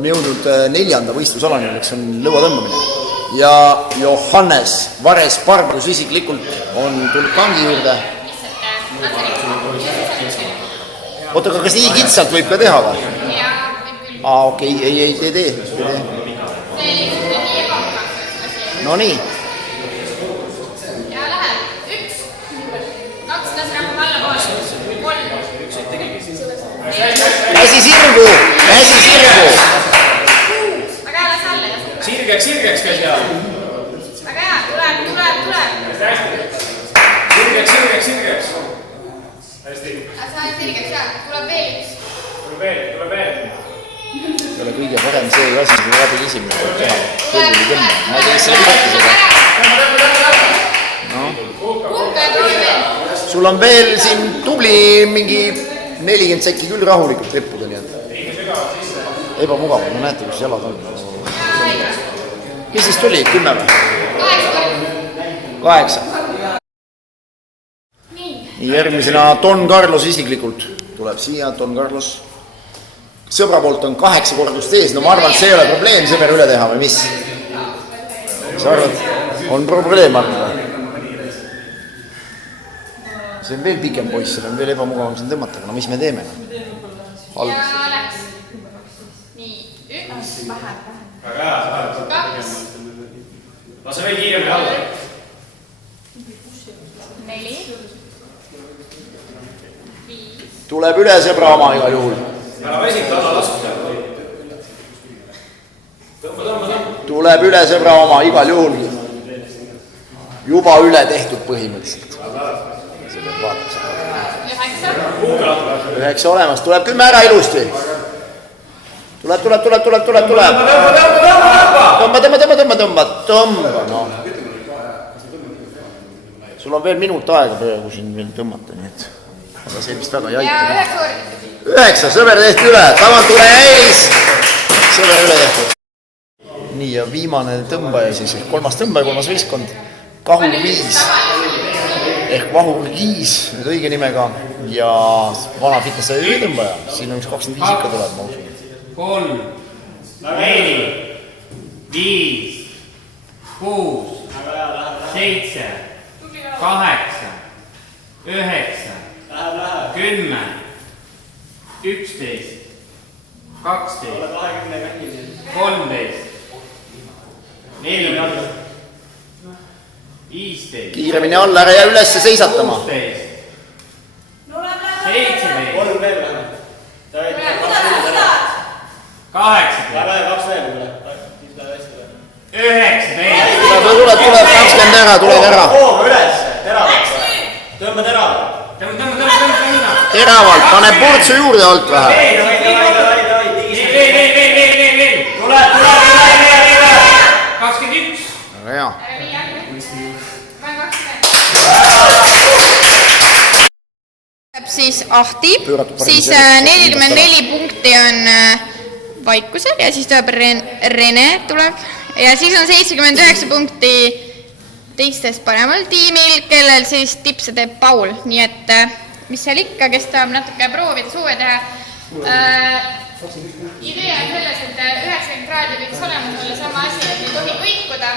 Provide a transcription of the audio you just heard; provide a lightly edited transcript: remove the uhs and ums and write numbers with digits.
oleme jõudnud 4. võistlusalani, milleks on lõuatõmbamine. Ja Johannes Vares-Pargus isiklikult on tulnud kangi juurde. Oota, aga kas nii kitsalt võib ka teha või? Okei, ei tee. No nii. Ja lähe. 1, 2, las rahvab alla poole. 3. Käsi sirgu! Käsi sirgu! Väga hea, las alla. Sirgeks käsi all. Väga hea, tuleb. Sirgeks. Hästi. Sa sirgeks, jah. Tuleb veel 1. Tuleb veel. Ei ole kõige parem see asi, kui läbi esimene tuleb teha. Kõlbili tõmba. Ma ei tea, kas see on lahti seda. Puhka ja proovi veel. Sul on veel siin tubli mingi 40 sekki küll rahulikult rippuda, nii et ebamugav. No näete, kus jalad on. Mis siis tuli? 10 või? 8. Nii, järgmisena Don Carlos isiklikult tuleb siia. Don Carlos. Sõbra poolt on 8 kordust ees. No ma arvan, et see ei ole probleem sõber üle teha või mis? Sa arvad, on probleem arvada? See on veel pikem poiss, see on veel ebamugavam siin tõmmata, aga no mis me teeme? Ja läks. Nii, 1. Väga hea, 2. Lase veel kiiremini alla. 4. 5. Tuleb üle sõbra oma igal juhul. Ära vesita alla laskuda. Tõmba. Tuleb üle sõbra oma igal juhul. Juba üle tehtud põhimõtteliselt. 9 olemas, tuleb 10 ära ilusti. Tuleb. Tõmba, no. Sul on veel minut aega praegu siin veel tõmmata, nii et aga see vist väga ei aita. Ja 9, sõber tehti üle, tagant tule ees. Sõber üle tehtud. Nii ja viimane tõmbaja siis, ehk 3. tõmbaja, 3. võistkond. Kahul 5. Ehk Vahur Kiis, nüüd õige nimega, ja vana fitnesse tõmbaja. Siin on üks 25 ikka tuleb, ma usun. 3, 4, 5, 6, 7, 8, 9, 10, 11, 12, 13, 14, 15. Kiiremini alla ära ja üles seisatama. 16. 17. 18. 19. Tuleb, 20 ära, tuleb ära. Tõmba teravalt. Teravalt, pane portsu juurde alt vähe. Tule. 21. Väga hea. Siis Ahti, siis 44 punkti on Vaikusel ja siis tuleb Rene tuleb ja siis on 79 punkti teistest paremal tiimil, kellel siis tipse teeb Paul, nii et mis seal ikka, kes tahab natuke proovida suve teha. Idee on selles, et 90 kraadi võiks olemas olla sama asi, et ei tohi kõikuda.